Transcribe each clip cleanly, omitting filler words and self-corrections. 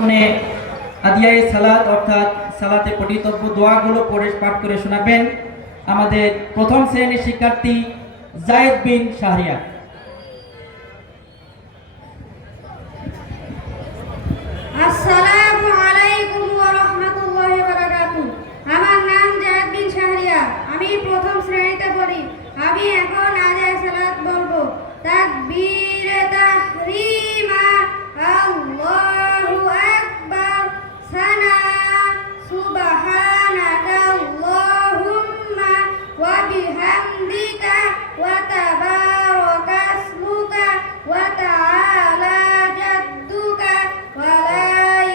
সামনে আদিয়ায়ে সালাত অর্থাৎ সালাতে পঠিতব্য দোয়াগুলো পড়ে পাঠ করে শোনাবেন আমাদের প্রথম শ্রেণীর শিক্ষার্থী জায়েদ বিন শাহরিয়ার। আসসালামু আলাইকুম ওয়া রাহমাতুল্লাহি ওয়া বারাকাতুহু। আমার নাম জায়েদ বিন শাহরিয়ার। আমি প্রথম শ্রেণীতে পড়ি। আমি এখন আদিয়ায়ে সালাত বলবো। তাকবীরে তাহরিমা আল্লাহু আকবার সানা সুবহানাকা আল্লাহুম্মা ওয়া বিহামদিকা ওয়া তাবারাকা ইসমুকা ওয়া তাআলা জাদ্দুকা ওয়া লা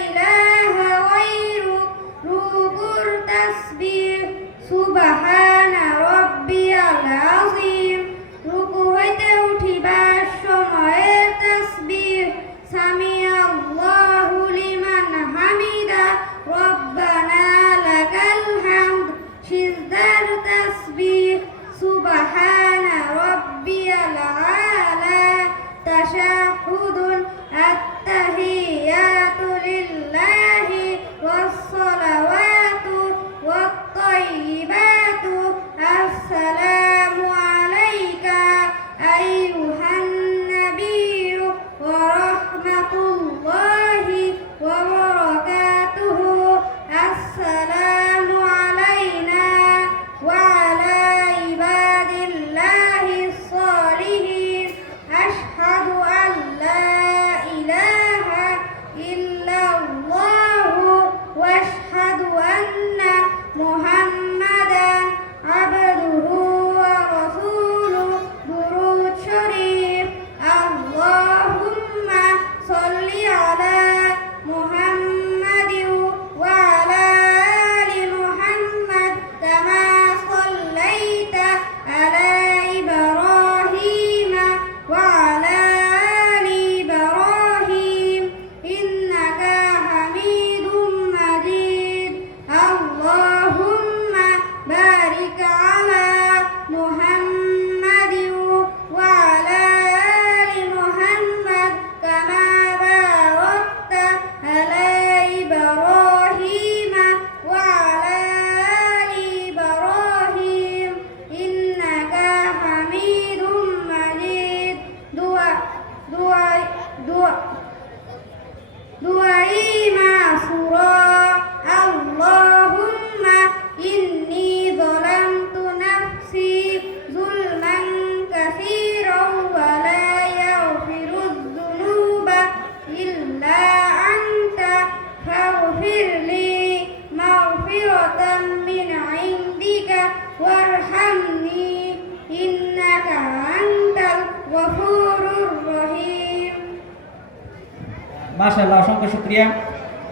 ইলাহা গায়রুক রুকুর তাসবিহ সুবহানা রাব্বিয়াল আযীম। রুকু হইতে উঠিবার সময়ের তাসবিহ সামিআল্লাহু লিমান হামিদা রব্বানা লাকাল হামদ। সিজদার তাসবিহ সুবহানা রাব্বিয়াল আলা। তাশাহুদুন আত-তাহিয়াতু লিল্লাহি ওয়াস-সালাওয়াতু ওয়াত-তাইয়্যিবাতু। আসসালামু আলাইকা আইয়ুহান নাবিয়্যু ওয়া রাহমাতুল্লাহি ওয়া বারাকাতুহু। আসসালামু আলাইনা ওয়া আলা ইবাদিল্লাহিস সালিহিন। আশহাদু আল লা ইলাহা ইল্লাল্লাহু ওয়া আশহাদু আন্না মুহাম্মাদান আবদুহু ওয়া রাসূলুহু। দুরূদ শরীফ। আল্লাহুম্মা সাল্লি আলা মুহাম্মাদিন ওয়া আলা আলি মুহাম্মাদ কামা সাল্লাইতা আলা ইব্রাহিম ওয়া আলা আলি ইব্রাহিম ইন্নাকা হামিদুম মাজিদ। আল্লাহুম্মা বারিক আলা মুহাম্মাদিন ওয়া আলা আলি মুহাম্মাদ কামা বারাকতা আলা ইব্রাহিম ওয়া আলা আলি ইব্রাহিম ইন্নাকা হামিদুম মাজিদ। দুআই মাসুরা। আল্লাহুম্মা ইন্নী যালামতু নাফসি যুলমান কাসীরাও ওয়া লা ইয়াগফিরুয যুনুবা ইল্লা আনতা ফাগফিরলি মাগফিরাতাম মিন ইনদিকা ওয়ারহামনি ইন্নাকা আনতাল গফুরুর রহিম। মাশাআল্লাহ, অসংখ্য শুকরিয়া।